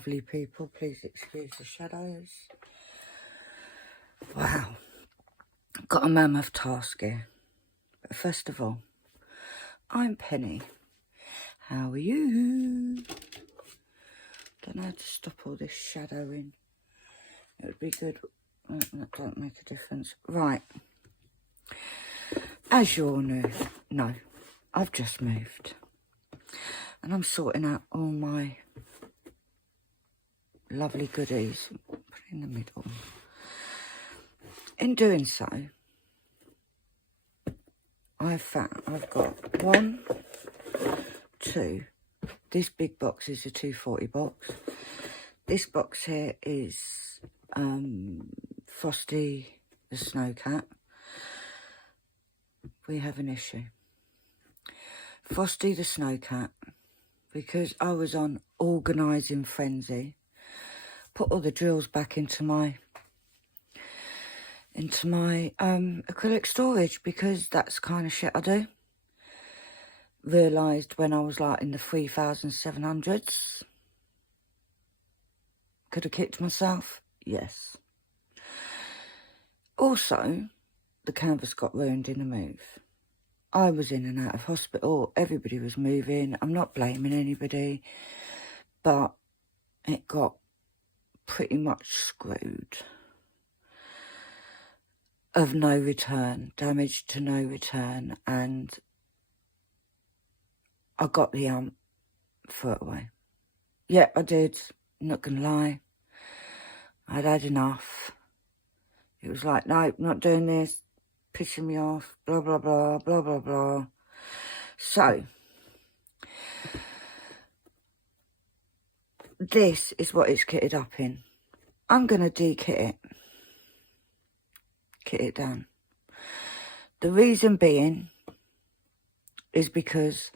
lovely people. Please excuse the shadows. Wow. Got a mammoth task here. But first of all, I'm Penny. How are you? Don't know how to stop all this shadowing. It would be good. That don't make a difference. Right. As you all know, I've just moved. And I'm sorting out all my lovely goodies. Put it in the middle. In doing so, I've got 1, 2. This big box is a 240 box. This box here is Frosty the Snowcat. We have an issue. Frosty the Snowcat, because I was on organising frenzy, put all the drills back into my acrylic storage, because that's the kind of shit I do. Realised when I was like in the 3,700s. Could have kicked myself. Yes. Also, the canvas got ruined in the move. I was in and out of hospital. Everybody was moving. I'm not blaming anybody. But it got pretty much screwed. Of no return. Damage to no return. And I got the threw it away. Yeah, I did. Not gonna lie. I'd had enough. It was like, no, not doing this. Pissing me off. Blah, blah, blah, blah, blah, blah. So, this is what it's kitted up in. I'm going to de-kit it. Kit it down. The reason being is because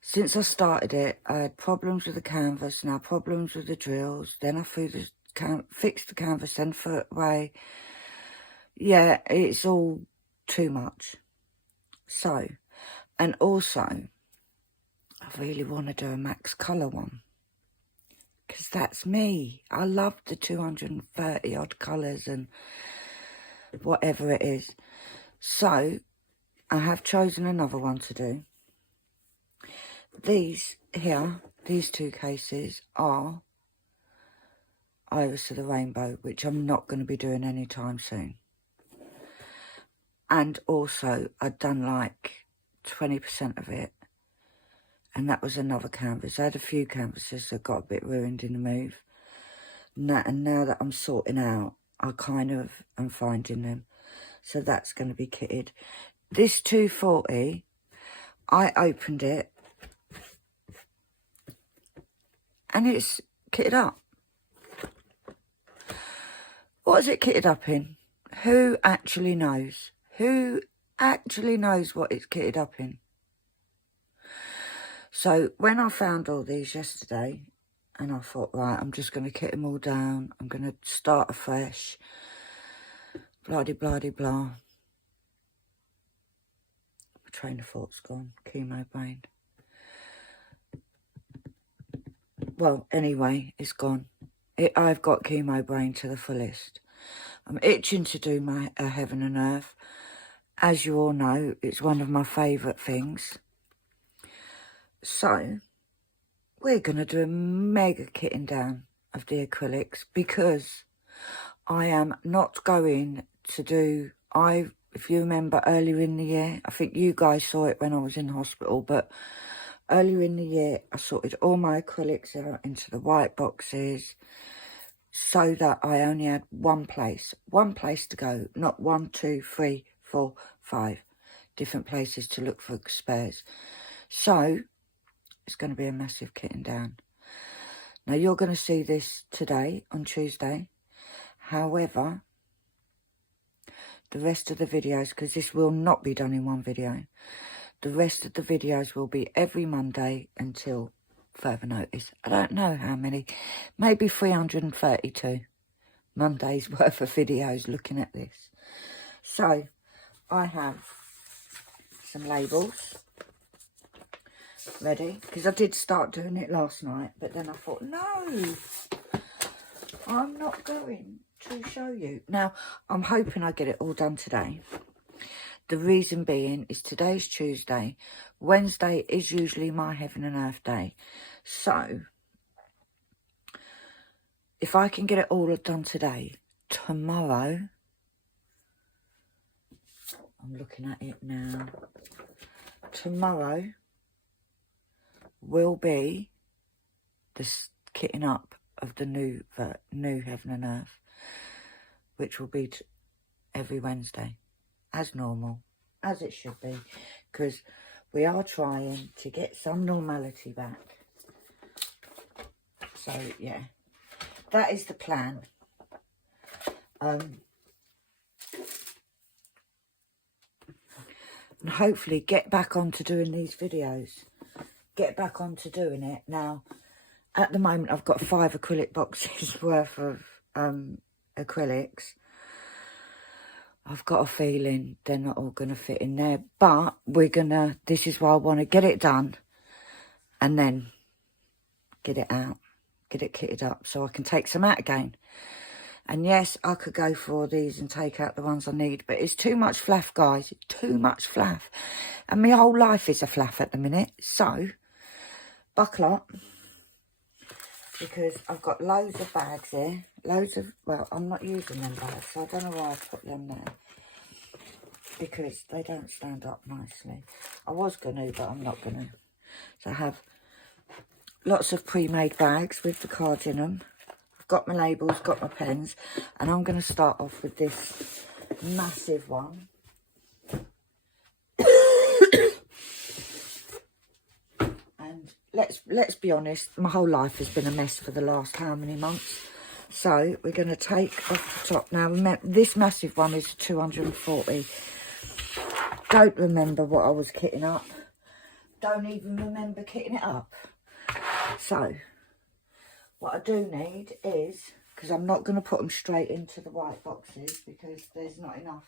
since I started it, I had problems with the canvas, now problems with the drills. Then I fixed the canvas, then threw it away. Yeah, it's all too much. So, and also, I really want to do a max colour one. Because that's me. I love the 230 odd colours and whatever it is. So, I have chosen another one to do. These here, these 2 cases are Iris of the Rainbow, which I'm not going to be doing anytime soon. And also, I'd done like 20% of it. And that was another canvas. I had a few canvases that got a bit ruined in the move. And now that I'm sorting out, I kind of am finding them. So that's going to be kitted. This 240, I opened it. And it's kitted up. What is it kitted up in? Who actually knows? Who actually knows what it's kitted up in? So when I found all these yesterday, and I thought, right, I'm just going to kit them all down. I'm going to start afresh. Blah-de-blah-de-blah. My train of thought's gone. Chemo brain. Well, anyway, it's gone. I've got chemo brain to the fullest. I'm itching to do my Heaven and Earth. As you all know, it's one of my favourite things. So, we're going to do a mega kitting down of the acrylics, because I am not going to do... if you remember earlier in the year, I think you guys saw it when I was in hospital, but earlier in the year, I sorted all my acrylics out into the white boxes so that I only had one place to go, not 1, 2, 3, 4, 5 different places to look for spares. So, it's going to be a massive kitting down. Now, you're going to see this today, on Tuesday. However, the rest of the videos, because this will not be done in one video, the rest of the videos will be every Monday until further notice. I don't know how many, maybe 332 Mondays worth of videos looking at this. So, I have some labels ready, because I did start doing it last night, but then I thought, no, I'm not going to show you. Now, I'm hoping I get it all done today. The reason being is today's Tuesday. Wednesday is usually my heaven and earth day. So, if I can get it all done today, tomorrow, I'm looking at it now, tomorrow will be the kitting up of the new heaven and earth, which will be every Wednesday, as normal, as it should be, because we are trying to get some normality back. So yeah, that is the plan. And hopefully get back onto doing these videos. Get back onto doing it. Now, at the moment, I've got 5 acrylic boxes worth of acrylics. I've got a feeling they're not all going to fit in there. But we're going to, this is why I want to get it done. And then get it out. Get it kitted up so I can take some out again. And yes, I could go for all these and take out the ones I need, but it's too much fluff, guys. Too much fluff. And my whole life is a fluff at the minute. So, buckle up. Because I've got loads of bags here. Loads of, well, I'm not using them bags, so I don't know why I put them there. Because they don't stand up nicely. I was going to, but I'm not going to. So I have lots of pre-made bags with the cards in them. Got my labels, got my pens, and I'm going to start off with this massive one. And let's be honest, my whole life has been a mess for the last how many months. So we're going to take off the top. Now, remember, this massive one is 240. Don't remember what I was kitting up. Don't even remember kitting it up. So what I do need is, because I'm not going to put them straight into the white boxes because there's not enough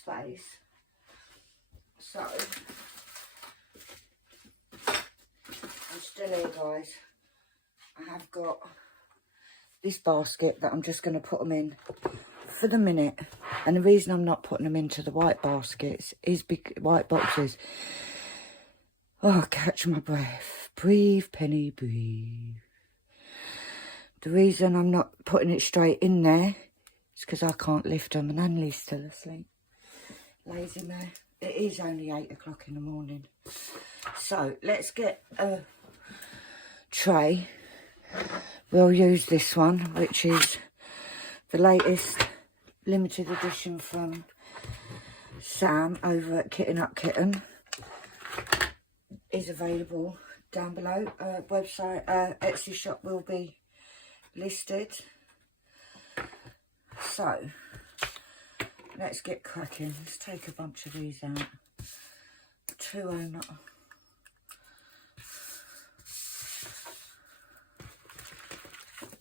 space. So, I'm still here, guys. I have got this basket that I'm just going to put them in for the minute. And the reason I'm not putting them into the white baskets is white boxes. Oh, catch my breath. Breathe, Penny, breathe. The reason I'm not putting it straight in there is because I can't lift them and Annalie's still asleep. Lazy man. It is only 8 o'clock in the morning. So, let's get a tray. We'll use this one, which is the latest limited edition from Sam over at Kitten Up Kitten. Is available down below. Website, Etsy shop will be listed. So, let's get cracking. Let's take a bunch of these out. 209.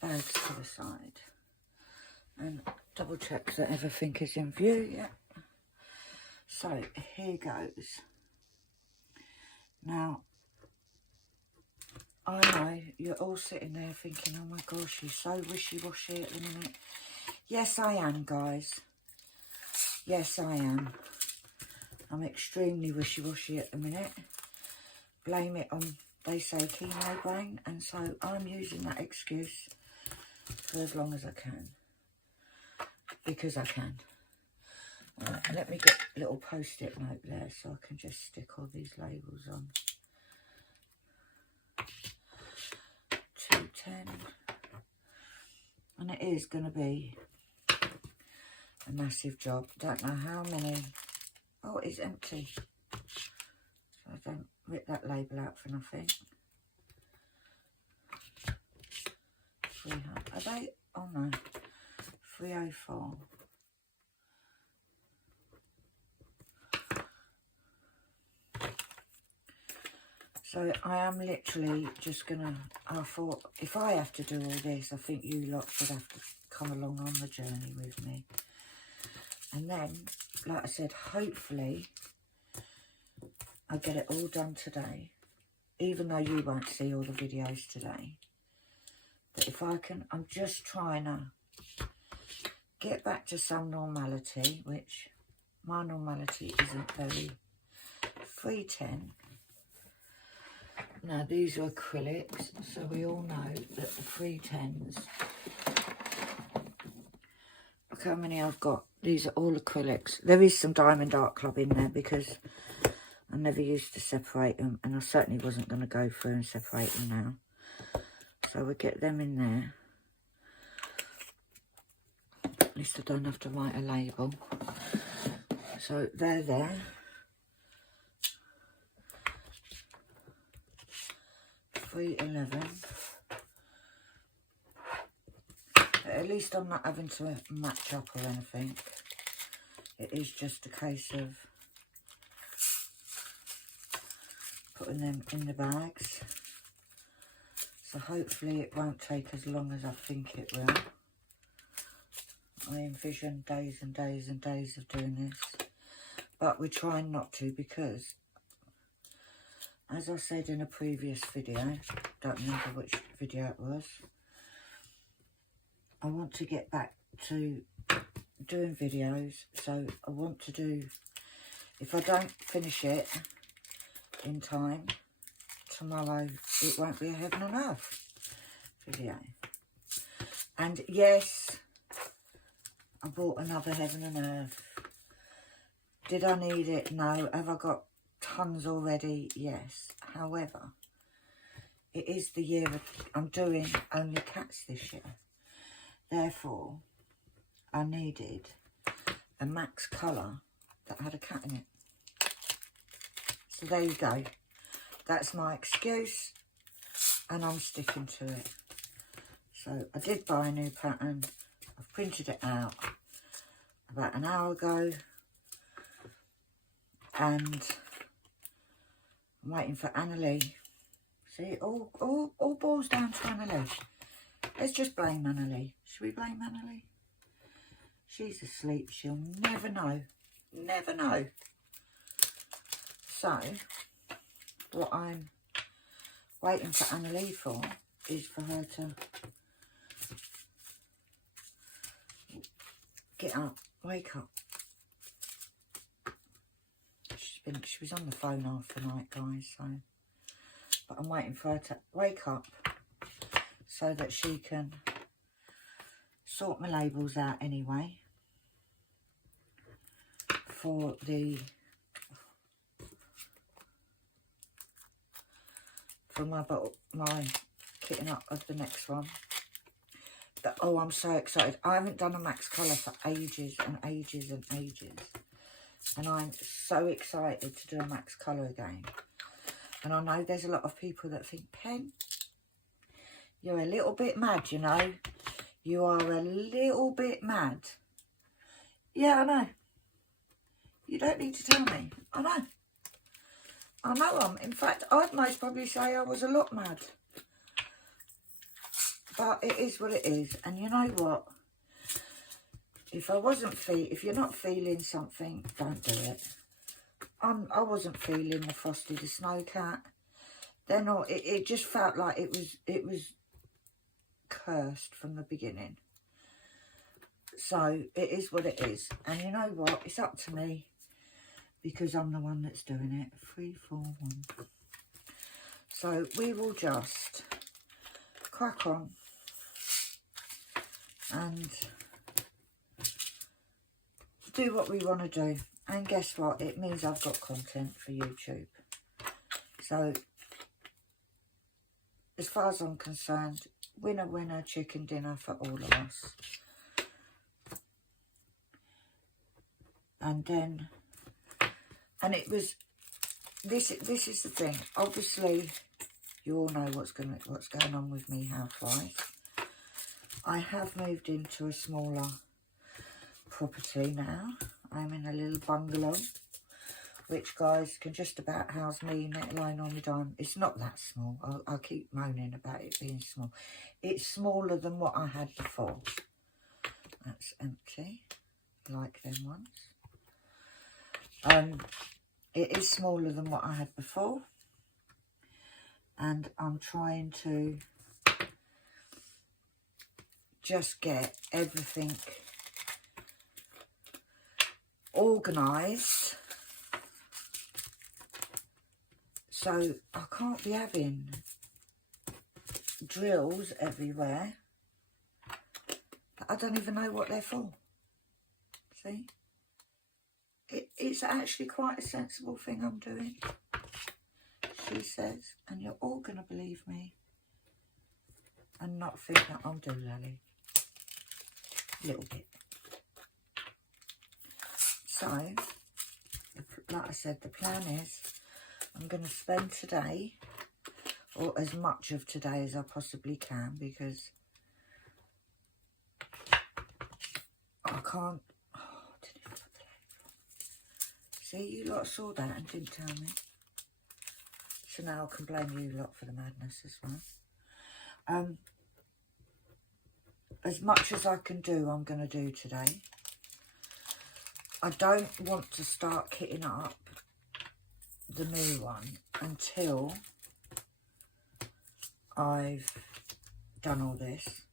Bags to the side. And double check that everything is in view. Yeah. So, here goes. Now, I know you're all sitting there thinking, oh my gosh, she's so wishy-washy at the minute. Yes, I am, guys. Yes, I am. I'm extremely wishy-washy at the minute. Blame it on, they say, chemo brain. And so I'm using that excuse for as long as I can. Because I can. Let me get a little post-it note there so I can just stick all these labels on. 210. And it is going to be a massive job. Don't know how many. Oh, it's empty. So I don't rip that label out for nothing. 300. Are they? Oh no. 304. So I am literally just gonna, I thought, if I have to do all this, I think you lot should have to come along on the journey with me. And then, like I said, hopefully I get it all done today. Even though you won't see all the videos today, But if I can, I'm just trying to get back to some normality, which my normality isn't very. 310. Now these are acrylics, so we all know that the 310s. Look how many I've got. These are all acrylics. There is some Diamond Art Club in there because I never used to separate them, and I certainly wasn't going to go through and separate them now. So we'll get them in there. At least I don't have to write a label. So they're there. 311. But at least I'm not having to match up or anything. It is just a case of putting them in the bags. So hopefully it won't take as long as I think it will. I envision days and days and days of doing this. But we're trying not to because, as I said in a previous video, don't remember which video it was, I want to get back to doing videos. So I want to do, if I don't finish it in time, tomorrow it won't be a heaven and earth video. And yes, I bought another heaven and earth. Did I need it? No. Have I got tons already? Yes. However, it is the year of, I'm doing only cats this year. Therefore, I needed a Max colour that had a cat in it. So there you go. That's my excuse, and I'm sticking to it. So I did buy a new pattern. I've printed it out about an hour ago, and I'm waiting for Annalie. See, it all boils down to Annalie. Let's just blame Annalie. Should we blame Annalie? She's asleep. She'll never know. Never know. So, what I'm waiting for Annalie for is for her to get up, wake up. She was on the phone half the night, guys, so, but I'm waiting for her to wake up so that she can sort my labels out anyway for my kitting up of the next one. But, oh, I'm so excited. I haven't done a Max colour for ages and ages and ages. And I'm so excited to do a Max colour again. And I know there's a lot of people that think, Pen, you're a little bit mad, you know. You are a little bit mad. Yeah, I know. You don't need to tell me. I know. I know in fact, I'd most probably say I was a lot mad. But it is what it is. And you know what? If you're not feeling something, don't do it. I wasn't feeling the Frosty the Snow Cat. It just felt like it was cursed from the beginning. So it is what it is. And you know what? It's up to me because I'm the one that's doing it. 3, 4, 1. So we will just crack on and do what we want to do. And guess what? It means I've got content for YouTube. So as far as I'm concerned, winner, winner, chicken dinner for all of us. And then, and it was, this is the thing. Obviously, you all know what's going on with me health-wise. I have moved into a smaller property now. I'm in a little bungalow, which, guys, can just about house me, let alone on the dime. It's not that small. I'll keep moaning about it being small. It's smaller than what I had before. That's empty, like them ones. It is smaller than what I had before. And I'm trying to just get everything organised. So I can't be having drills everywhere. I don't even know what they're for. See? It's actually quite a sensible thing I'm doing, she says. And you're all going to believe me and not think that I'm doolally. A little bit. So, like I said, the plan is I'm going to spend today, or as much of today as I possibly can, because I can't. Oh, I didn't even put the label on. See, you lot saw that and didn't tell me. So now I can blame you lot for the madness as well. As much as I can do, I'm going to do today. I don't want to start kitting up the new one until I've done all this.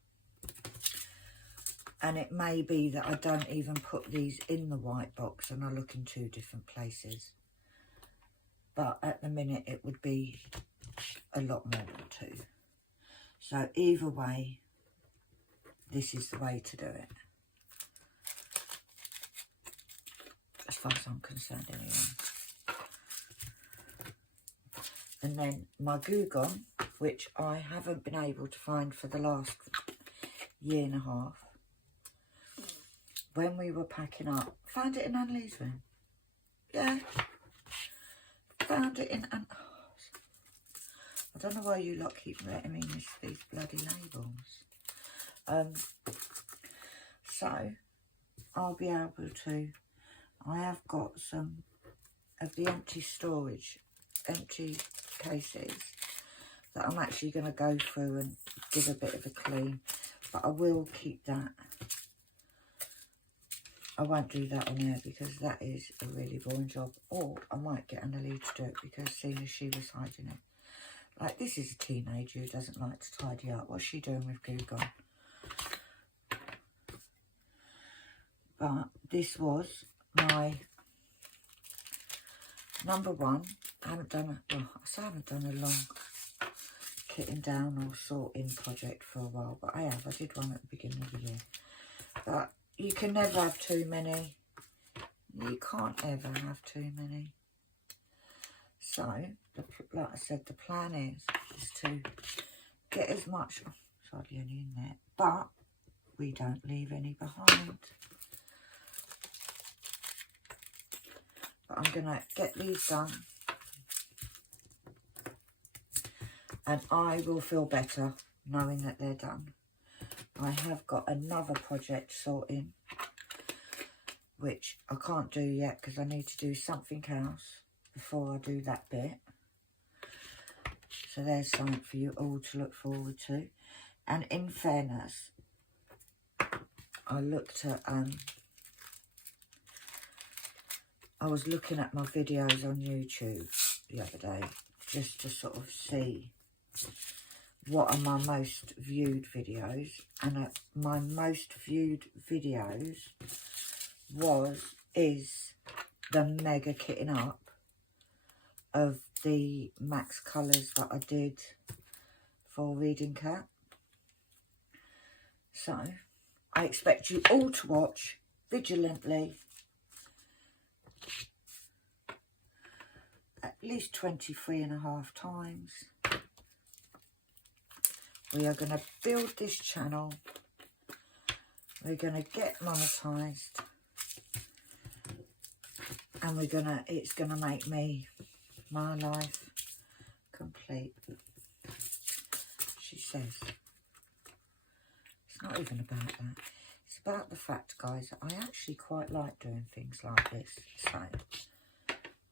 And it may be that I don't even put these in the white box and I look in 2 different places. But at the minute it would be a lot more than 2. So either way, this is the way to do it. As far as I'm concerned anyway. And then my glue gun, which I haven't been able to find for the last 1.5 years. When we were packing up, found it in Annalie's room. Yeah. Found it in I don't know why you lot keep letting me miss these bloody labels. So, I'll be able to, I have got some of the empty cases that I'm actually going to go through and give a bit of a clean, but I will keep that. I won't do that on air because that is a really boring job, or I might get Annalie to do it because seeing as she was hiding it. Like, this is a teenager who doesn't like to tidy up. What's she doing with glue gun? But this was my number 1. I haven't done I haven't done a long kitting down or sorting project for a while, but I have. I did one at the beginning of the year. But you can never have too many. You can't ever have too many. So, like I said, the plan is to get as much. Oh, it's hardly any in there, but we don't leave any behind. But I'm going to get these done. And I will feel better knowing that they're done. I have got another project sorting, which I can't do yet because I need to do something else before I do that bit. So there's something for you all to look forward to. And in fairness, I looked at, I was looking at my videos on YouTube the other day just to sort of see what are my most viewed videos, and my most viewed videos is the mega kitting up of the Max colours that I did for Reading Cat. So I expect you all to watch vigilantly at least 23.5 times. We are going to build this channel. We're going to get monetized. And it's going to make my life complete. She says. It's not even about that. It's about the fact, guys, that I actually quite like doing things like this. So,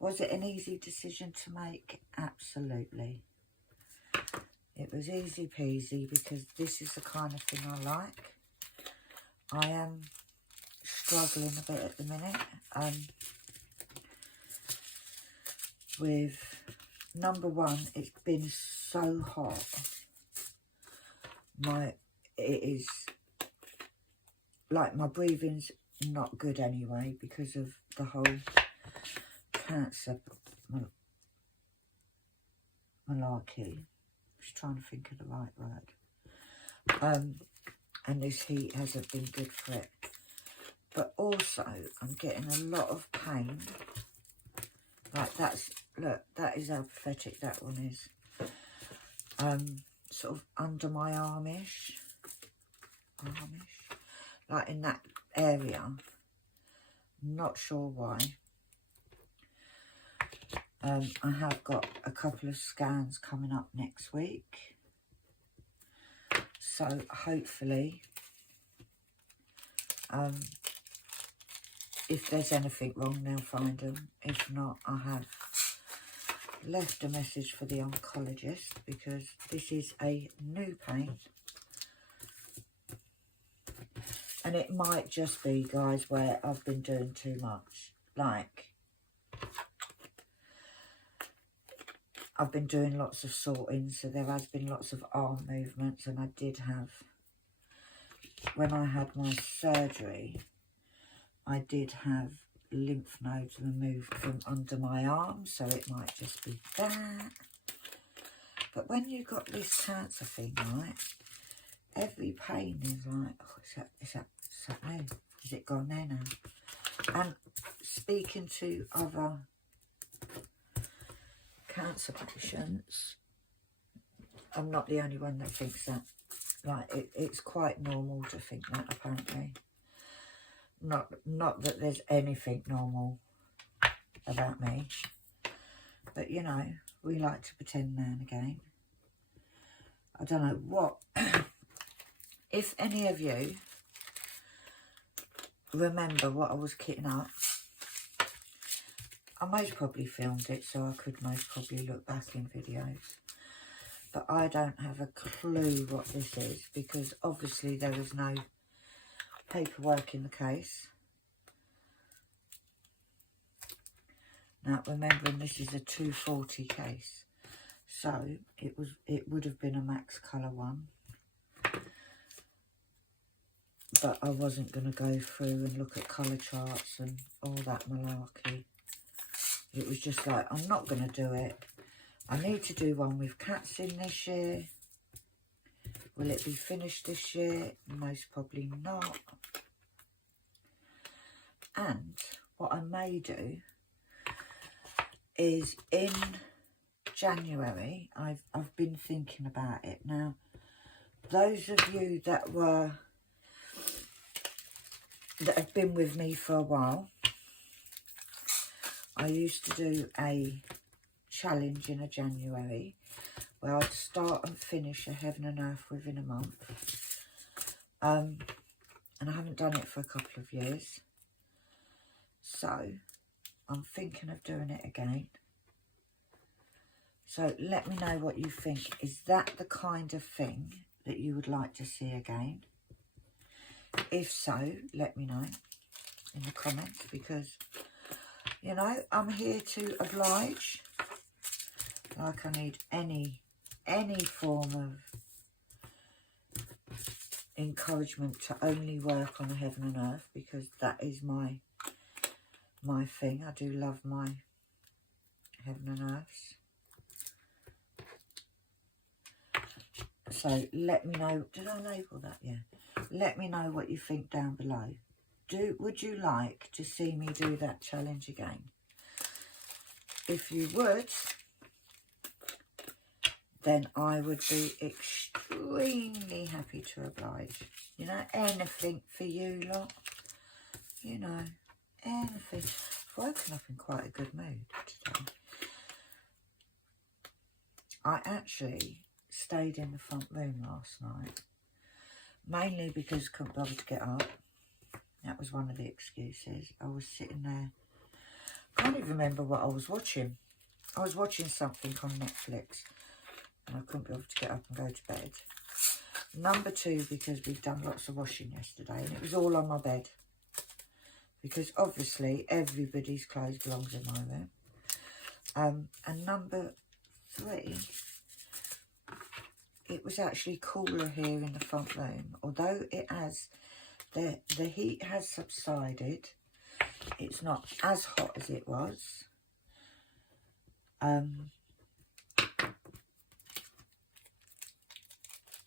was it an easy decision to make? Absolutely. It was easy peasy because this is the kind of thing I like. I am struggling a bit at the minute with number 1. It's been so hot. It is like my breathing's not good anyway because of the whole cancer malarkey. Just trying to think of the right word. And this heat hasn't been good for it. But also, I'm getting a lot of pain. Like that's, look, that is how pathetic that one is. Sort of under my armish. Like in that area. Not sure why. I have got a couple of scans coming up next week. So hopefully, if there's anything wrong, they'll find them. If not, I have left a message for the oncologist because this is a new pain. And it might just be, guys, where I've been doing too much. Like, I've been doing lots of sorting, so there has been lots of arm movements. And I did have, when I had my surgery, I did have lymph nodes removed from under my arm, so it might just be that. But when you've got this cancer thing, right, every pain is like, oh, is that new? Is it gone there now? And speaking to other cancer patients, I'm not the only one that thinks that. Like, it's quite normal to think that, apparently. Not that there's anything normal about me, but you know, we like to pretend now and again. I don't know what, if any of you remember what I was kitting up, I most probably filmed it, so I could most probably look back in videos, but I don't have a clue what this is, because obviously there was no paperwork in the case. Now, remembering this is a 240 case, so it would have been a max colour one, but I wasn't going to go through and look at colour charts and all that malarkey. It was just like, I'm not going to do it. I need to do one with cats in this year. Will it be finished this year? Most probably not. And what I may do is in January, I've been thinking about it. Now, those of you that have been with me for a while, I used to do a challenge in a January where I'd start and finish a Heaven and Earth within a month. And I haven't done it for a couple of years. So I'm thinking of doing it again. So let me know what you think. Is that the kind of thing that you would like to see again? If so, let me know in the comments, because, you know, I'm here to oblige. Like, I need any form of encouragement to only work on the Heaven and Earth, because that is my thing. I do love my Heaven and Earths. So let me know. Did I label that? Yeah. Let me know what you think down below. Would you like to see me do that challenge again? If you would, then I would be extremely happy to oblige. You know, anything for you lot. You know, anything. I've woken up in quite a good mood today. I actually stayed in the front room last night, mainly because I couldn't bother to get up. That was one of the excuses. I was sitting there. I can't even remember what I was watching. I was watching something on Netflix, and I couldn't be able to get up and go to bed. Number two, because we've done lots of washing yesterday, and it was all on my bed. Because obviously everybody's clothes belongs in my room. And number three, it was actually cooler here in the front room. Although it has the heat has subsided. It's not as hot as it was.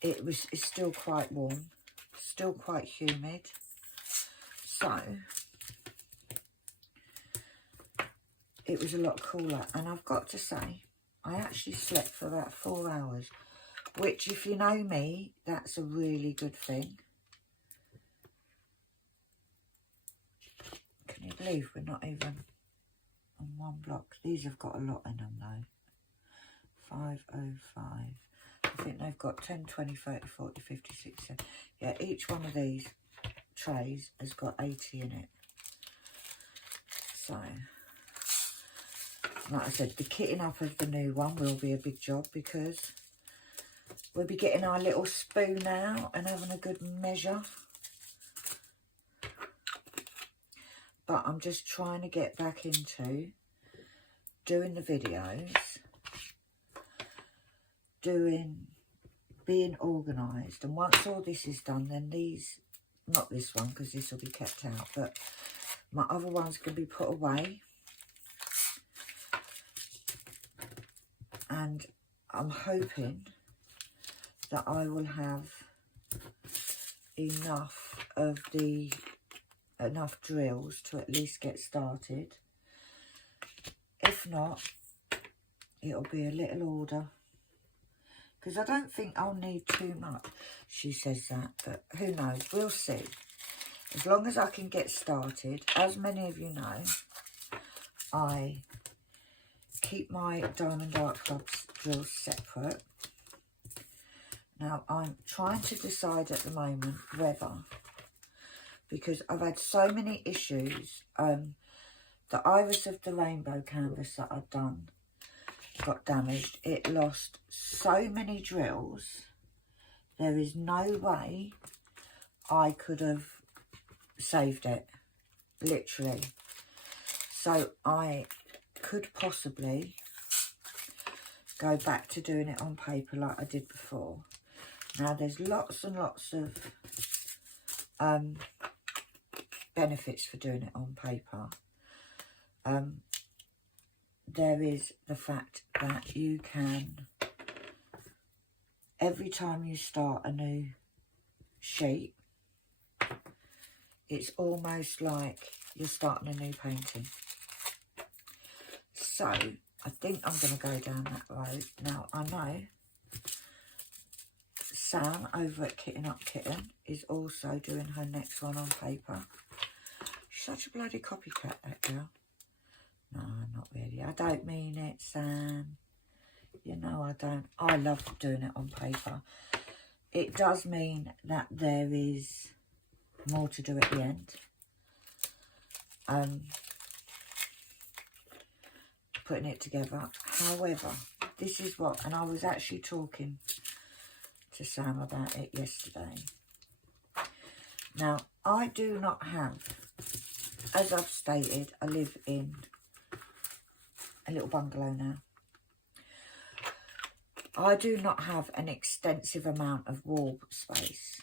It's still quite warm, still quite humid. So it was a lot cooler, and I've got to say, I actually slept for about 4 hours, which, if you know me, that's a really good thing. Can you believe we're not even on one block? These have got a lot in them though. 505. I think they've got 10, 20, 30, 40, 50, 60, 70. Yeah, each one of these trays has got 80 in it. So, like I said, the kitting up of the new one will be a big job, because we'll be getting our little spoon out and having a good measure. But I'm just trying to get back into doing the videos, being organised. And once all this is done, then these, not this one because this will be kept out, but my other ones can be put away. And I'm hoping that I will have enough drills to at least get started. If not, it'll be a little order, because I don't think I'll need too much. She says that, but who knows, we'll see. As long as I can get started. As many of you know, I keep my Diamond Art Club's drills separate. Now I'm trying to decide at the moment whether, because I've had so many issues, the Iris of the Rainbow canvas that I've done got damaged. It lost so many drills, there is no way I could have saved it, literally. So I could possibly go back to doing it on paper like I did before. Now there's lots and lots of benefits for doing it on paper. There is the fact that you can, every time you start a new sheet, it's almost like you're starting a new painting. So I think I'm going to go down that road. Now I know Sam over at Kitten Up Kitten is also doing her next one on paper. She's such a bloody copycat, that girl. No, not really. I don't mean it, Sam. You know I don't. I love doing it on paper. It does mean that there is more to do at the end. Putting it together. However, this is what, and I was actually talking to Sam about it yesterday. Now, I do not have, as I've stated, I live in a little bungalow now. I do not have an extensive amount of wall space.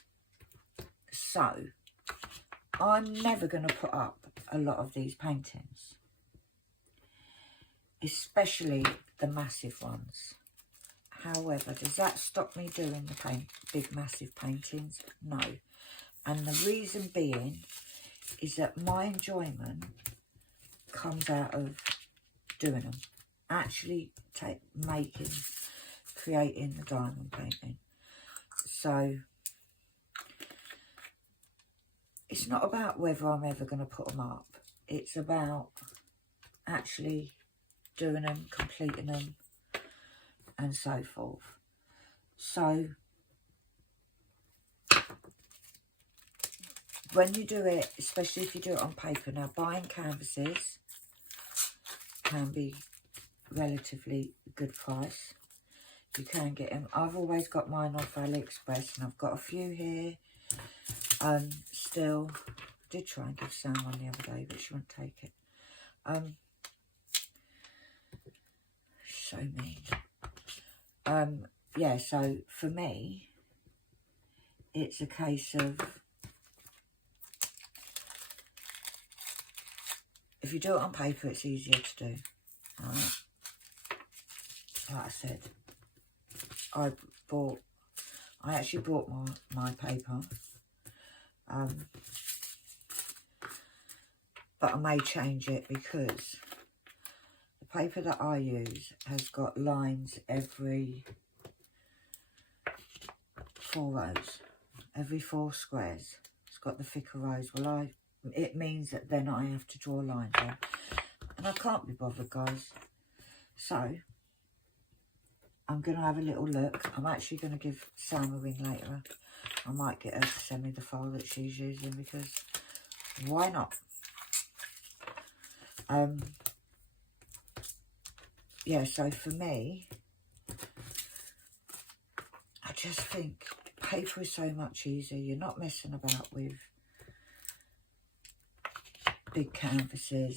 So, I'm never going to put up a lot of these paintings. Especially the massive ones. However, does that stop me doing the big massive paintings? No. And the reason being is that my enjoyment comes out of doing them. Actually creating the diamond painting. So it's not about whether I'm ever going to put them up. It's about actually doing them, completing them, and so forth. So when you do it, especially if you do it on paper, now buying canvases can be relatively good price. You can get them. I've always got mine off AliExpress, and I've got a few here. Still, I did try and give Sam one the other day, but she wouldn't take it. So mean. Yeah, so for me, it's a case of if you do it on paper, it's easier to do. Right? Like I said, I actually bought my paper, but I may change it because the paper that I use has got lines every 4 rows, every 4 squares. It's got the thicker rows. Well, it means that then I have to draw lines on, and I can't be bothered, guys. So I'm going to have a little look. I'm actually going to give Sam a ring later. I might get her to send me the file that she's using, because why not? Yeah, so for me, I just think paper is so much easier. You're not messing about with big canvases.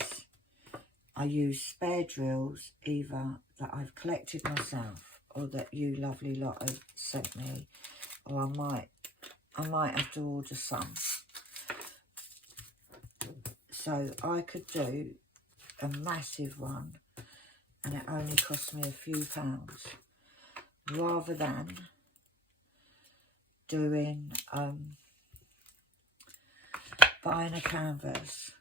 I use spare drills, either that I've collected myself or that you lovely lot have sent me, or I might have to order some. So I could do a massive one and it only cost me a few pounds, rather than doing buying a canvas.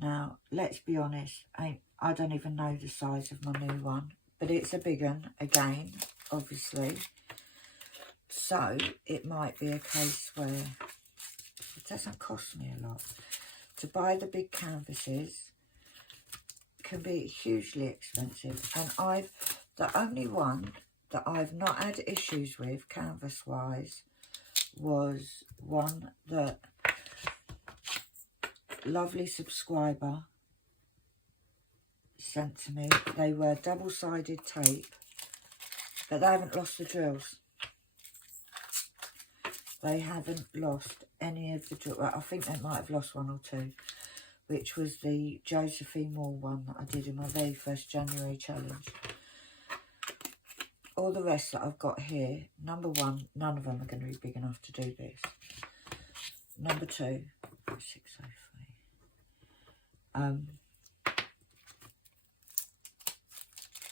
Now let's be honest, I don't even know the size of my new one, but it's a big one again, obviously, so it might be a case where it doesn't cost me a lot. To buy the big canvases can be hugely expensive, and the only one that I've not had issues with canvas wise was one that lovely subscriber sent to me. They were double-sided tape, but they haven't lost the drills. They haven't lost any of the drills. Well, I think they might have lost 1 or 2, which was the Josephine Moore one that I did in my very first January challenge. All the rest that I've got here, number 1, none of them are going to be big enough to do this. Number 2, 603.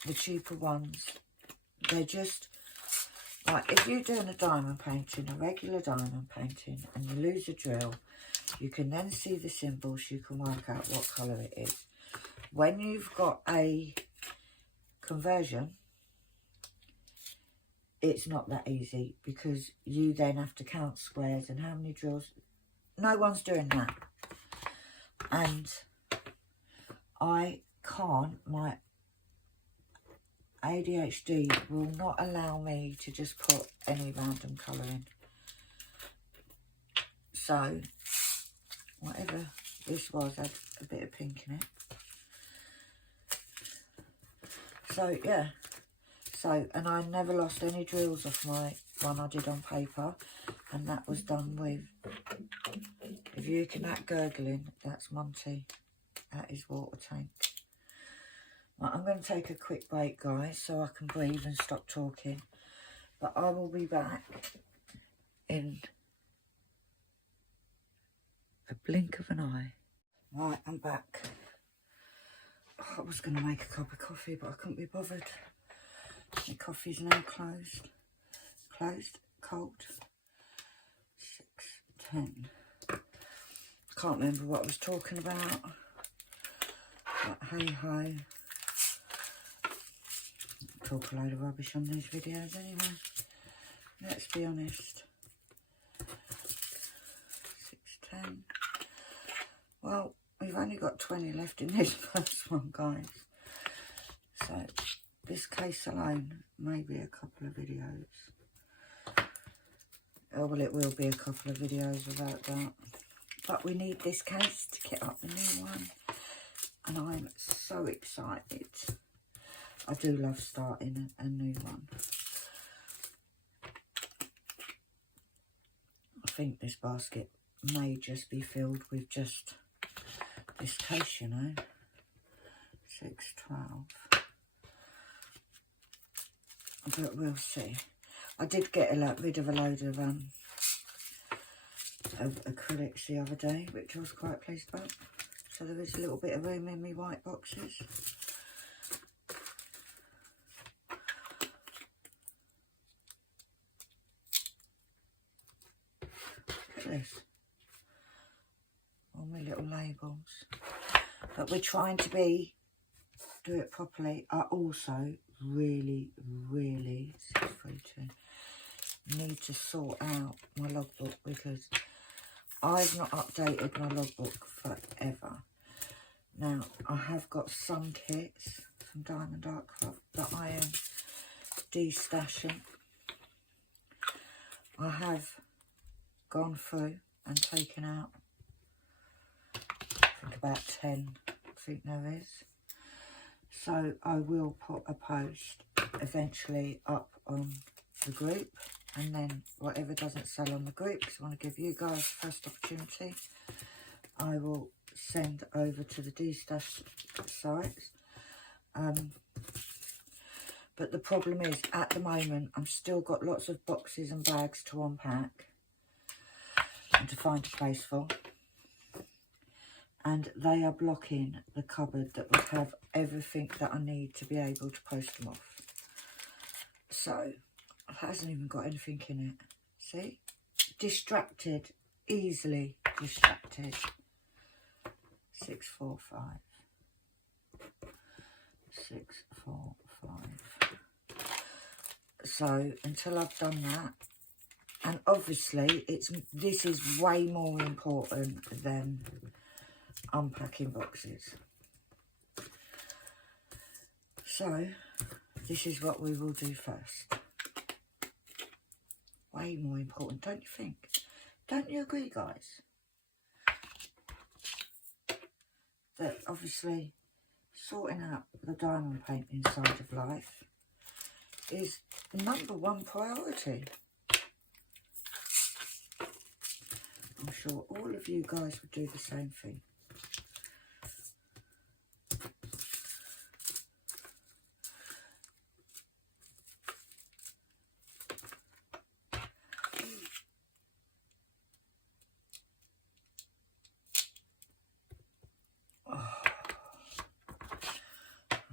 The cheaper ones, they're just like, if you're doing a diamond painting, a regular diamond painting, and you lose a drill, you can then see the symbols, you can work out what colour it is. When you've got a conversion, it's not that easy, because you then have to count squares and how many drills. No one's doing that. And I can't, my ADHD will not allow me to just put any random colour in. So whatever this was had a bit of pink in it. So yeah, so, and I never lost any drills off my one I did on paper, and that was done with, if you can that gurgling, that's Monty at his water tank. Right, I'm going to take a quick break, guys, so I can breathe and stop talking, but I will be back in a blink of an eye. Right, I'm back. I was going to make a cup of coffee, but I couldn't be bothered. The coffee's now closed. Cold. 6:10. Can't remember what I was talking about. But hey ho. Talk a load of rubbish on these videos anyway. Let's be honest. 6:10. Well, we've only got 20 left in this first one, guys. So this case alone may be a couple of videos. Oh, well, it will be a couple of videos without that. But we need this case to get up the new one. And I'm so excited. I do love starting a new one. I think this basket may just be filled with just this case, you know. 612. But we'll see. I did get rid of a load of acrylics the other day, which I was quite pleased about. so there is a little bit of room in my white boxes. Look at this, all my little labels. But we're trying to do it properly. I also really 632 need to sort out my logbook, because I've not updated my logbook forever. Now, I have got some kits from Diamond Art Club that I am de-stashing. I have gone through and taken out, I think about 10, I think there is. So I will put a post eventually up on the group, and then whatever doesn't sell on the group, because I want to give you guys first opportunity, I will send over to the de-stash sites. But the problem is, at the moment, I've still got lots of boxes and bags to unpack and to find a place for. And they are blocking the cupboard that would have everything that I need to be able to post them off. So, it hasn't even got anything in it. See? Distracted. Easily distracted. 645. 645. So, until I've done that, and obviously this is way more important than unpacking boxes. So, this is what we will do first. Way more important, don't you think? Don't you agree, guys? That obviously sorting out the diamond painting side of life is the #1 priority. I'm sure all of you guys would do the same thing.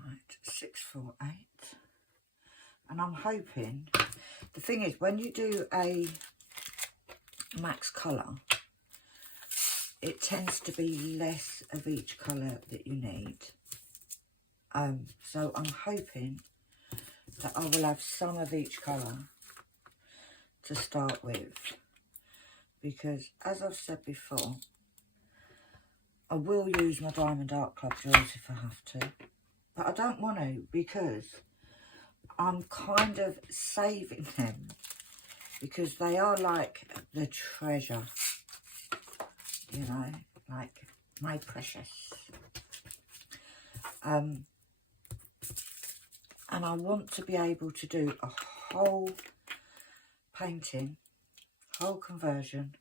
Right, 648. And I'm hoping, the thing is, when you do a max colour, it tends to be less of each colour that you need. So I'm hoping that I will have some of each colour to start with, because as I've said before, I will use my Diamond Art Club drills if I have to, but I don't want to, because I'm kind of saving them, because they are like the treasure, you know, like my precious. And I want to be able to do a whole painting, whole conversion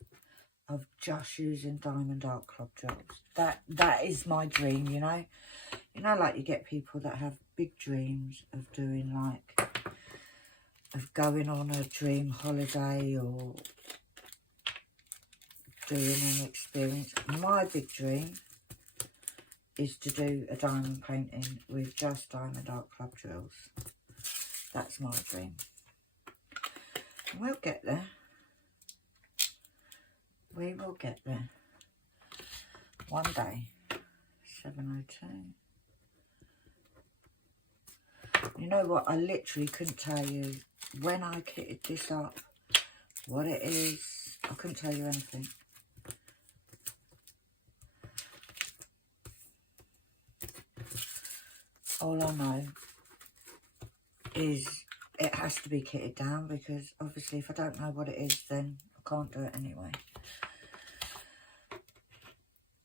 of just using Diamond Art Club drills. That is my dream, you know. You know, like you get people that have big dreams of doing, like, of going on a dream holiday or doing an experience. My big dream is to do a diamond painting with just Diamond Art Club drills. That's my dream. And we'll get there. We will get there. One day. 702. You know what? I literally couldn't tell you when I kitted this up, what it is. I couldn't tell you anything. All I know is it has to be kitted down, because obviously if I don't know what it is, then I can't do it anyway.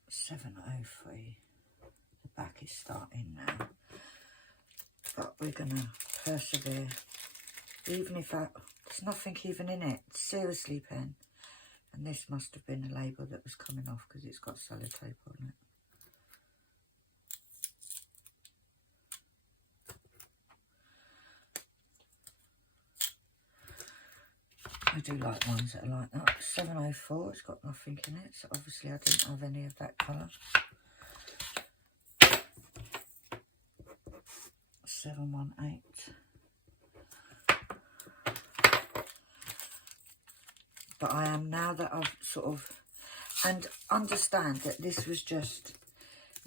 703. The back is starting now. But we're going to persevere. Even if there's nothing even in it. Seriously, pen. And this must have been a label that was coming off, because it's got sellotape on it. I do like ones that are like that. 704, it's got nothing in it, so obviously I didn't have any of that colour. 718. But I am, now that I've sort of, and understand that this was just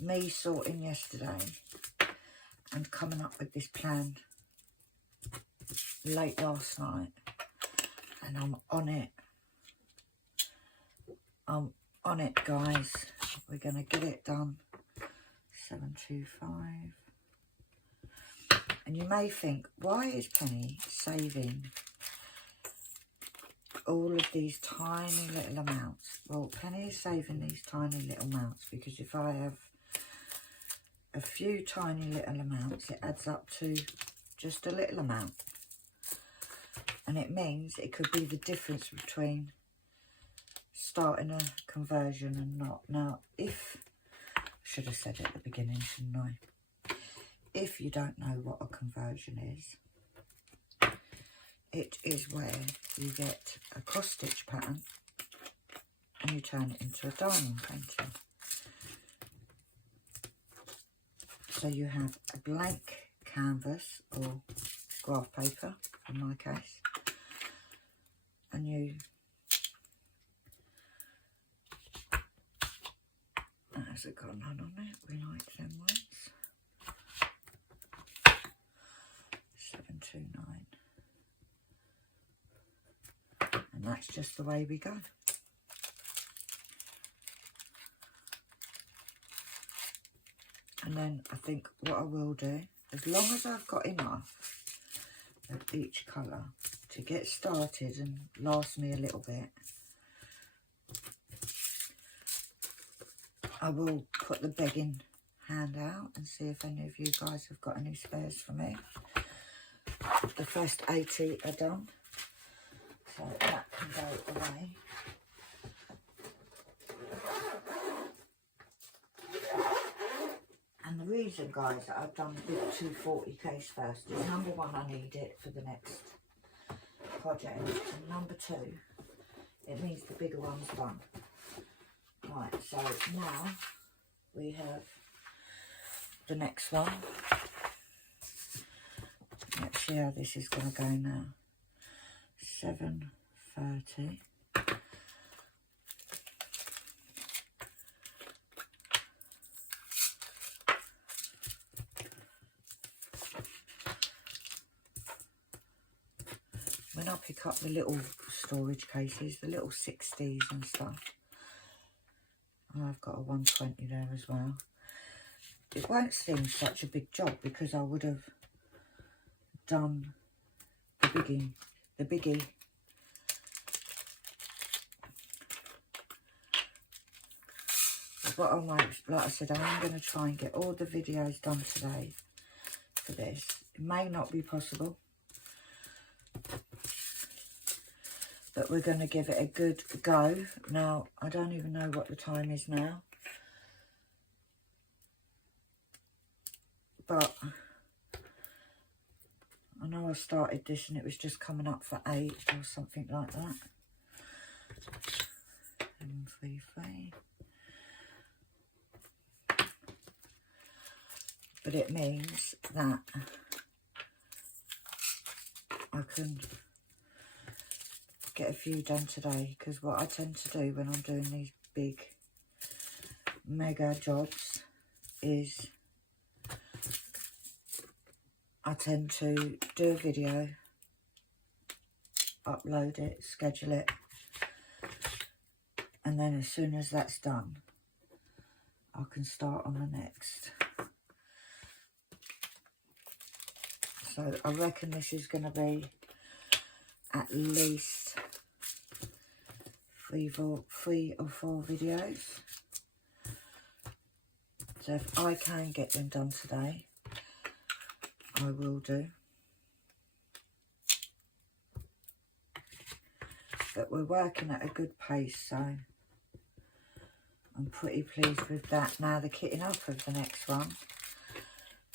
me sorting yesterday and coming up with this plan late last night, and I'm on it. I'm on it, guys. We're going to get it done. 725. And you may think, why is Penny saving all of these tiny little amounts? Well, Penny is saving these tiny little amounts because if I have a few tiny little amounts, it adds up to just a little amount. And it means it could be the difference between starting a conversion and not. Now, if, I should have said it at the beginning, shouldn't I? If you don't know what a conversion is, it is where you get a cross stitch pattern and you turn it into a diamond painting. So you have a blank canvas or graph paper, in my case, and you, has it got none on it? We like them ones. 729. And that's just the way we go. And then I think what I will do, as long as I've got enough of each colour to get started and last me a little bit, I will put the begging hand out and see if any of you guys have got any spares for me. The first 80 are done, so that can go away. And the reason, guys, that I've done the big 240 case first is, number one, I need it for the next project, and number two, it means the bigger one's done. Right, so now we have the next one. Let's see how this is going to go now. 730. When I pick up the little storage cases, the little 60s and stuff, I've got a 120 there as well. It won't seem such a big job because I would have done the biggie. But what I might, like I said, I'm going to try and get all the videos done today for this. It may not be possible, but we're going to give it a good go. Now, I don't even know what the time is now, but I know I started this and it was just coming up for 8 or something like that. 733. But it means that I can get a few done today, because what I tend to do when I'm doing these big mega jobs is I tend to do a video, upload it, schedule it, and then as soon as that's done I can start on the next. So I reckon this is going to be at least 3 or 4 videos. So if I can get them done today, I will do. But we're working at a good pace, so I'm pretty pleased with that. Now the kitting up of the next one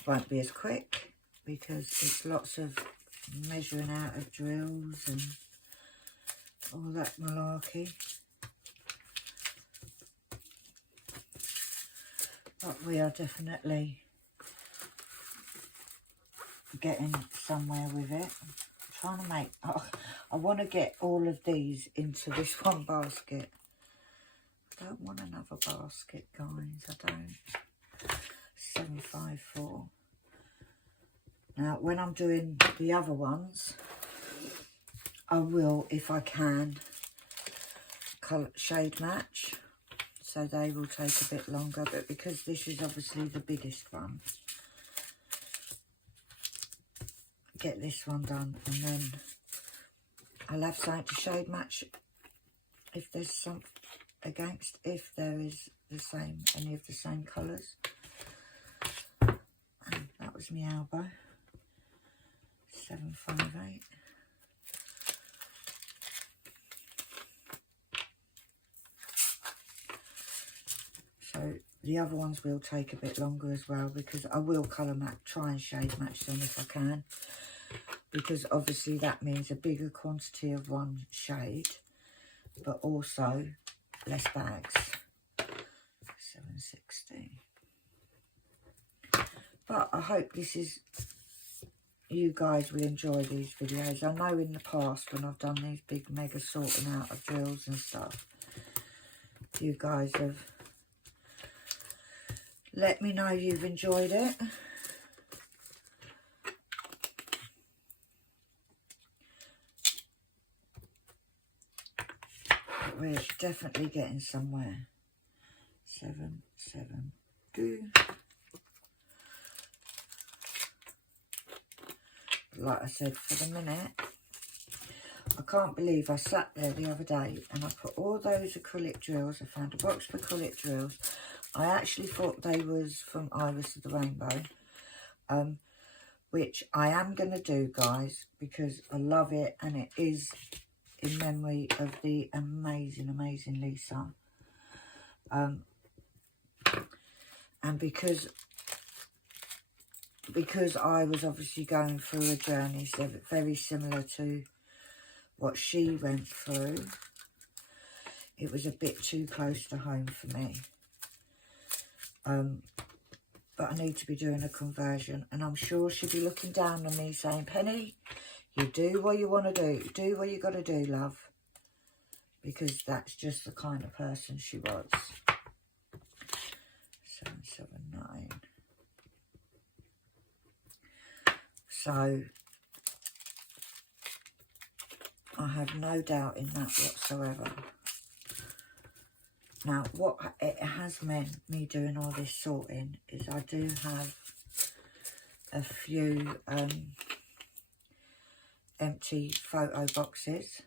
won't be as quick because it's lots of measuring out of drills and all that malarkey. But we are definitely getting somewhere with it. I'm trying to make, I want to get all of these into this one basket. I don't want another basket, guys, I don't. 754. Now, when I'm doing the other ones, I will, if I can, colour shade match. So they will take a bit longer, but because this is obviously the biggest one, get this one done, and then I'll have something to shade match if there's some against, if there is the same, any of the same colours. And that was my elbow. 758. So the other ones will take a bit longer as well, because I will colour match, try and shade match them if I can, because obviously that means a bigger quantity of one shade, but also less bags. 760. But I hope this is, you guys will enjoy these videos. I know in the past when I've done these big mega sorting out of drills and stuff, you guys have let me know you've enjoyed it. But we're definitely getting somewhere. 772. Like I said, for the minute, I can't believe I sat there the other day and I put all those acrylic drills. I found a box of acrylic drills. I actually thought they was from Iris of the Rainbow, which I am going to do, guys, because I love it, and it is in memory of the amazing, amazing Lisa. And because I was obviously going through a journey so very similar to what she went through, it was a bit too close to home for me. But I need to be doing a conversion, and I'm sure she'll be looking down on me saying, Penny, you do what you want to do. Do what you got to do, love. Because that's just the kind of person she was. 779. So, I have no doubt in that whatsoever. Now, what it has meant, me doing all this sorting, is I do have a few empty photo boxes,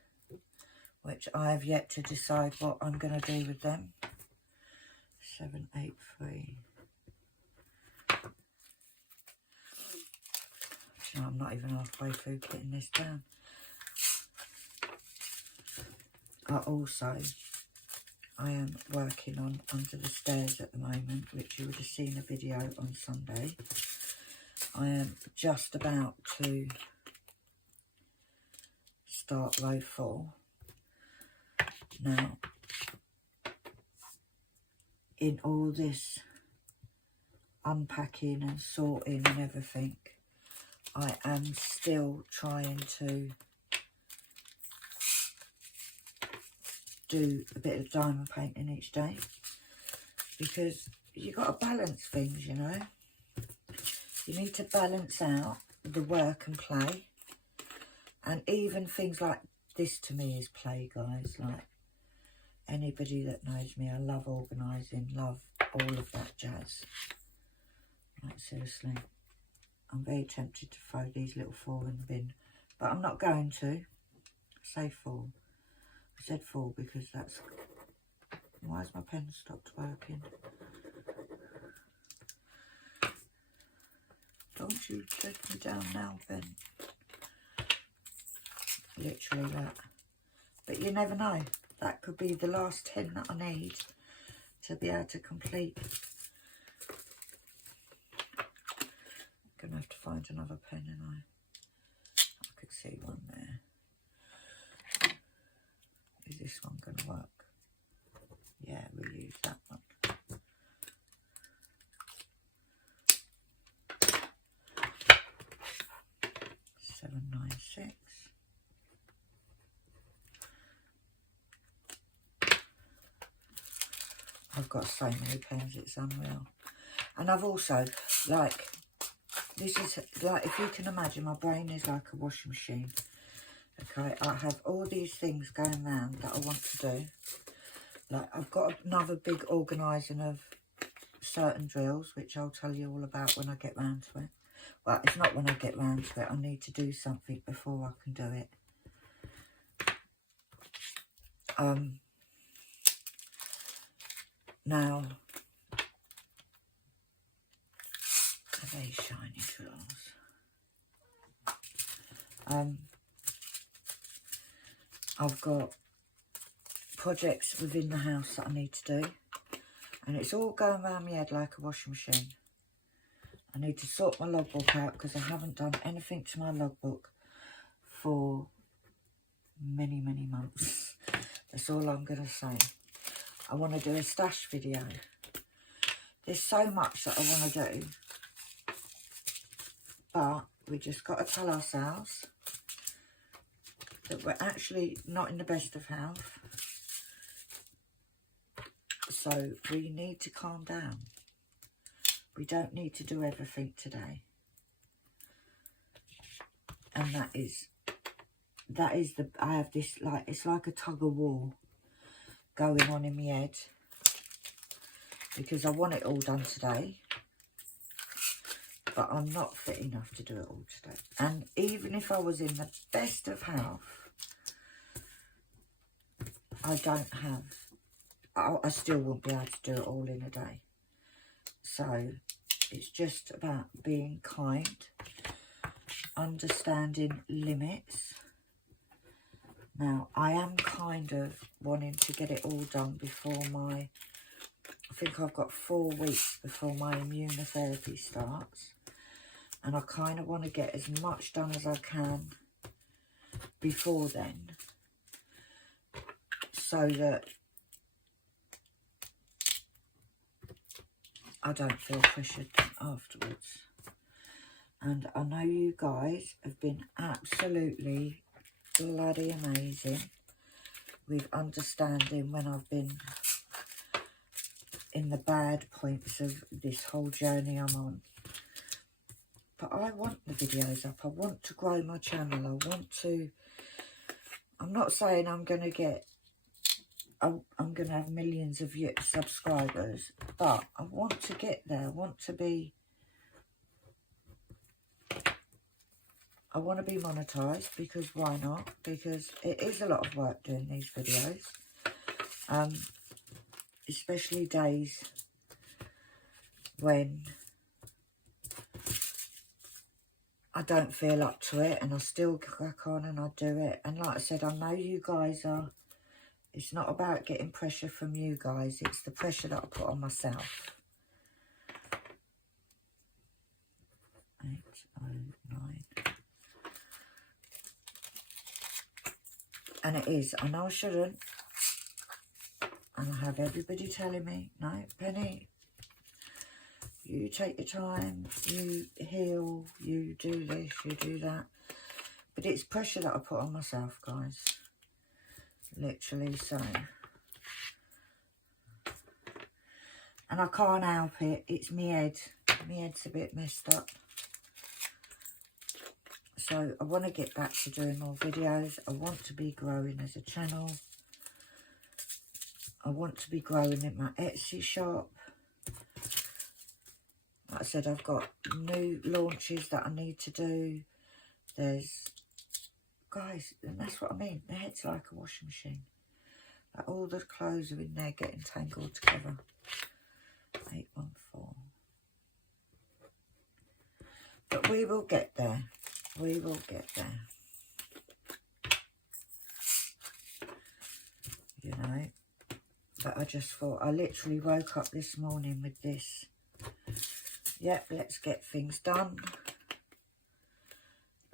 which I have yet to decide what I'm going to do with them. 783. No, I'm not even halfway through getting this down. I am working on Under the Stairs at the moment, which you would have seen a video on Sunday. I am just about to start row 4. Now, in all this unpacking and sorting and everything, I am still trying to do a bit of diamond painting each day, because you got to balance things, you know. You need to balance out the work and play, and even things like this to me is play, guys. Like, anybody that knows me, I love organising, love all of that jazz. Like, seriously, I'm very tempted to throw these little 4 in the bin, but I'm not going to. I say 4. I said 4 because that's... Why has my pen stopped working? Don't you take me down now, Ben. Literally that. But you never know. That could be the last 10 that I need to be able to complete. I'm going to have to find another pen, and I could see one there. Is this one going to work? Yeah, we'll use that one. I've got so many pens, it's unreal. And I've also, like, this is, like, if you can imagine, my brain is like a washing machine. Okay, I have all these things going round that I want to do. Like, I've got another big organising of certain drills, which I'll tell you all about when I get round to it. Well, it's not when I get round to it. I need to do something before I can do it. Now, are they shiny drills? I've got projects within the house that I need to do, and it's all going around my head like a washing machine. I need to sort my logbook out because I haven't done anything to my logbook for many, many months. That's all I'm going to say. I want to do a stash video. There's so much that I want to do, but we just got to tell ourselves that we're actually not in the best of health. So we need to calm down. We don't need to do everything today. And that is the, I have this, like, it's like a tug of war going on in my head. Because I want it all done today. But I'm not fit enough to do it all today. And even if I was in the best of health, I don't have, I still won't be able to do it all in a day. So it's just about being kind, understanding limits. Now, I am kind of wanting to get it all done before my, I think I've got 4 weeks before my immunotherapy starts. And I kind of want to get as much done as I can before then, so that I don't feel pressured afterwards. And I know you guys have been absolutely bloody amazing with understanding when I've been in the bad points of this whole journey I'm on. But I want the videos up. I want to grow my channel. I want to, I'm not saying I'm going to get, I'm going to have millions of subscribers, but I want to get there. I want to be monetized, because why not? Because it is a lot of work doing these videos, especially days when I don't feel up to it, and I still crack on and I do it. And like I said, I know you guys are, it's not about getting pressure from you guys, it's the pressure that I put on myself. 809. And it is, I know I shouldn't, and I have everybody telling me, no, Penny, you take your time, you heal, you do this, you do that. But it's pressure that I put on myself, guys. Literally so. And I can't help it. It's me head. My head's a bit messed up. So I want to get back to doing more videos. I want to be growing as a channel. I want to be growing in my Etsy shop. Like I said, I've got new launches that I need to do. There's, guys, and that's what I mean. The head's like a washing machine. Like all the clothes are in there getting tangled together. 814. But we will get there. We will get there. You know. But I just thought, I literally woke up this morning with this. Yep, let's get things done.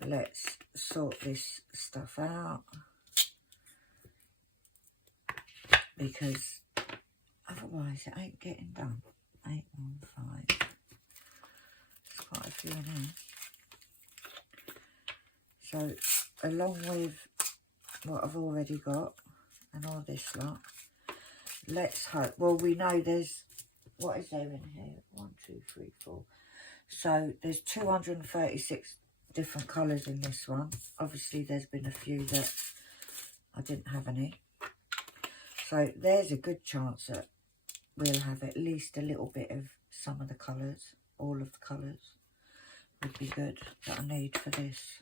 Let's sort this stuff out. Because otherwise it ain't getting done. 815. There's quite a few in here. So, along with what I've already got and all this lot, let's hope. Well, we know there's, what is there in here? 1, 2, 3, 4. So there's 236 different colours in this one. Obviously, there's been a few that I didn't have any. So there's a good chance that we'll have at least a little bit of some of the colours. All of the colours would be good that I need for this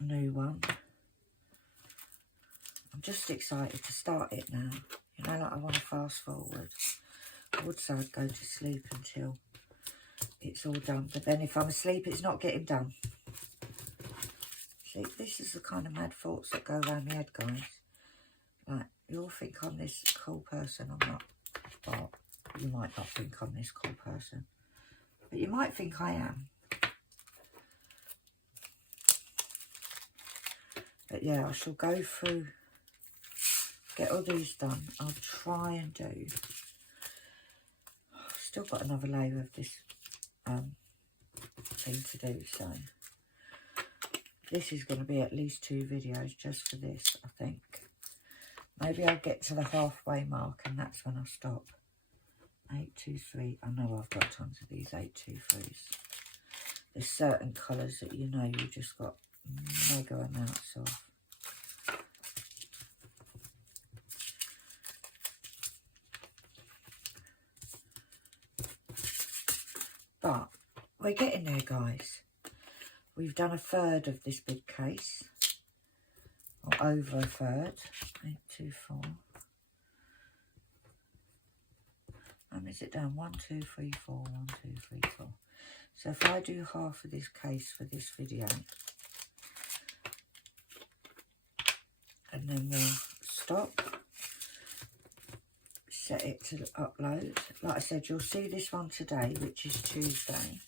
new one. I'm just excited to start it now. You know, like I want to fast forward. I would say I'd go to sleep until it's all done. But then if I'm asleep, it's not getting done. See, this is the kind of mad thoughts that go around my head, guys. Like, you all think I'm this cool person. I'm not. Well, you might not think I'm this cool person. But you might think I am. But yeah, I shall go through, get all these done. I'll try and do. I've still got another layer of this thing to do, so this is going to be at least 2 videos just for this, I think. Maybe I'll get to the halfway mark and that's when I'll stop. 823. I know I've got tons of these 823s. There's certain colours that you know you just got mega amounts of. But we're getting there, guys. We've done a third of this big case, or over a third. 824. And is it down? 1, 2, 3, 4. 1, 2, 3, 4. So if I do half of this case for this video, and then we'll stop, set it to upload. Like I said, you'll see this one today, which is Tuesday,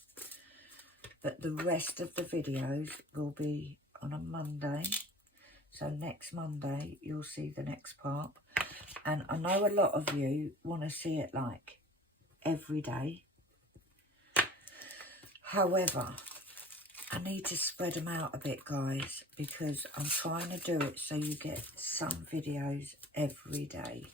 but the rest of the videos will be on a Monday. So next Monday, you'll see the next part. And I know a lot of you want to see it like every day. However, I need to spread them out a bit, guys, because I'm trying to do it so you get some videos every day.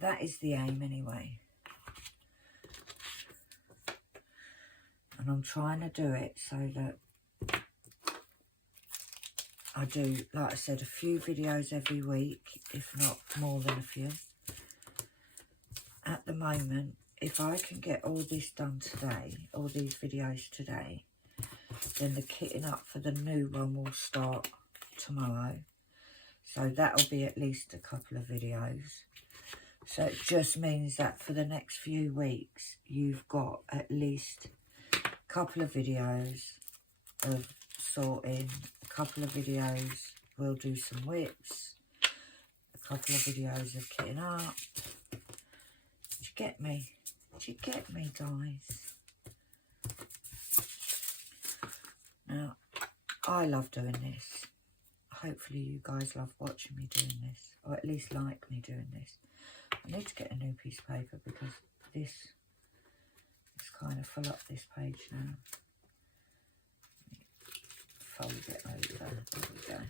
That is the aim anyway. And I'm trying to do it so that I do, like I said, a few videos every week, if not more than a few. At the moment, if I can get all this done today, all these videos today, then the kitting up for the new one will start tomorrow. So that'll be at least a couple of videos. So it just means that for the next few weeks, you've got at least a couple of videos of sorting, a couple of videos, we'll do some whips, a couple of videos of kitting up. Did you get me? Did you get me, guys? Now, I love doing this. Hopefully you guys love watching me doing this, or at least like me doing this. I need to get a new piece of paper because this is kind of full up this page now. Fold it over. There we go.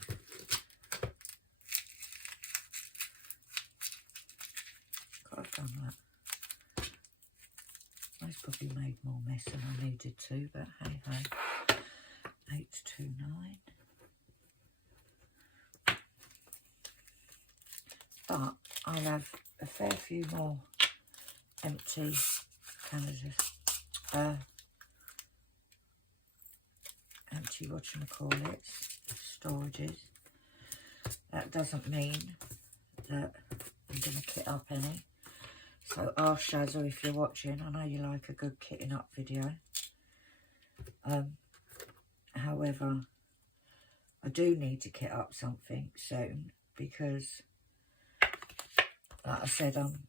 Could have done that. That's probably made more mess than I needed to, but hey ho. 829. But I'll have a fair few more empty canvases, empty whatchamacallits, storages. That doesn't mean that I'm going to kit up any. So ask Shazza if you're watching. I know you like a good kitting up video. However, I do need to kit up something soon because, like I said, I'm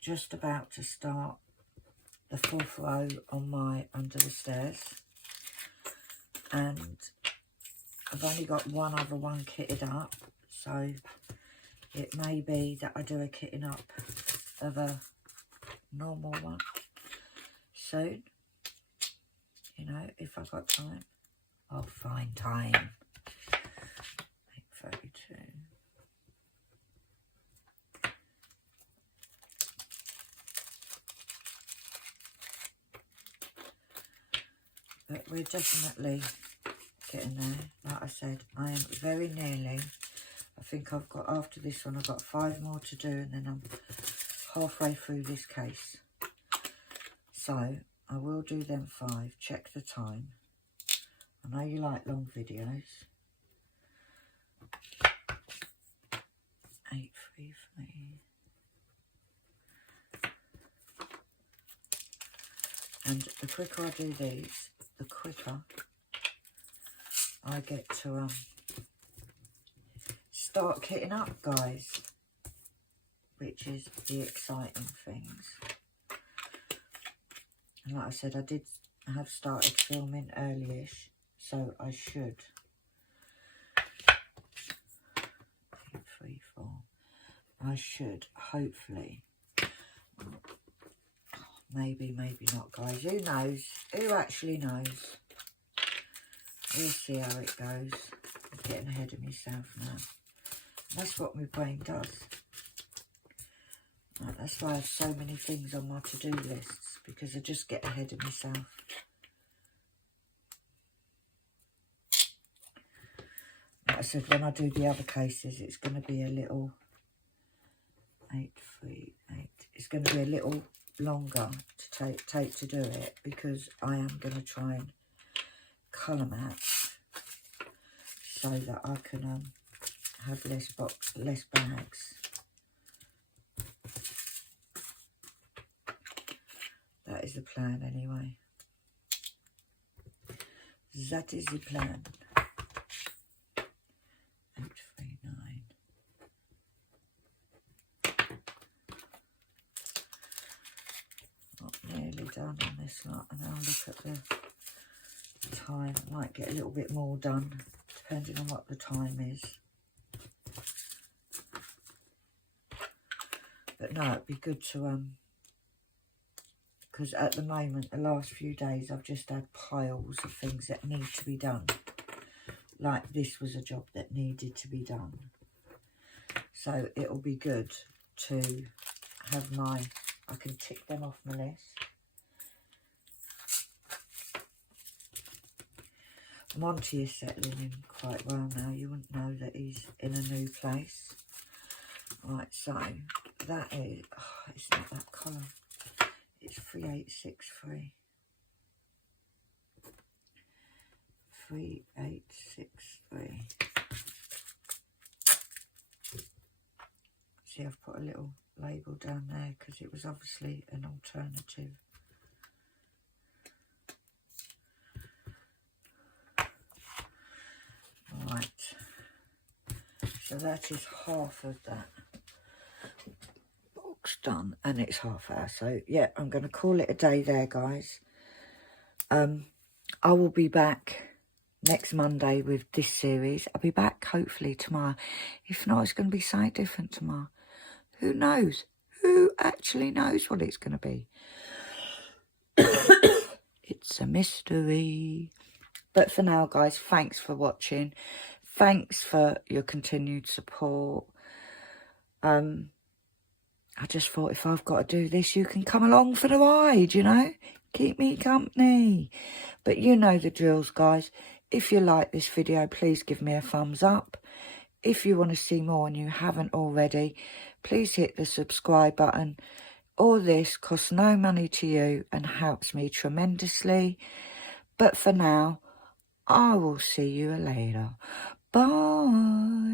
just about to start the 4th row on my under the stairs, and I've only got one other one kitted up, so it may be that I do a kitting up of a normal one soon. you know, if I've got time. I'll find time. 8:32. But we're definitely getting there. Like I said, I am very nearly. I think I've got, after this one, I've got 5 more to do, and then I'm halfway through this case. So I will do them 5. Check the time. I know you like long videos. 8:33. And the quicker I do these, the quicker I get to start kitting up, guys, which is the exciting things. And like I said, I did have started filming early-ish, so I should. 8, 3, 4. I should hopefully. Maybe, maybe not, guys. Who knows? Who actually knows? We'll see how it goes. I'm getting ahead of myself now. That's what my brain does. Right, that's why I have so many things on my to-do lists, because I just get ahead of myself. Like I said, when I do the other cases, it's going to be a little 8, 3, 8. It's going to be a little longer to take to do it, because I am going to try and colour match so that I can have less bags. That is the plan anyway. That is the plan. 839. Not nearly done on this lot, and I'll look at the time. I might get a little bit more done depending on what the time is. But no, it'd be good to because at the moment, the last few days, I've just had piles of things that need to be done. Like this was a job that needed to be done. So it'll be good to have I can tick them off my list. Monty is settling in quite well now. You wouldn't know that he's in a new place. Right, so that is, oh, it's not that colour. It's 3863. 3863. See, I've put a little label down there because it was obviously an alternative. Right. So that is half of that box done, and it's half hour. So yeah, I'm going to call it a day there, guys. I will be back next Monday with this series. I'll be back hopefully tomorrow. If not, it's going to be something different tomorrow. Who knows? Who actually knows what it's going to be? It's a mystery. But for now, guys, thanks for watching. Thanks for your continued support. I just thought, if I've got to do this, you can come along for the ride, you know? Keep me company. But you know the drills, guys. If you like this video, please give me a thumbs up. If you want to see more and you haven't already, please hit the subscribe button. All this costs no money to you and helps me tremendously. But for now, I will see you later. Bye.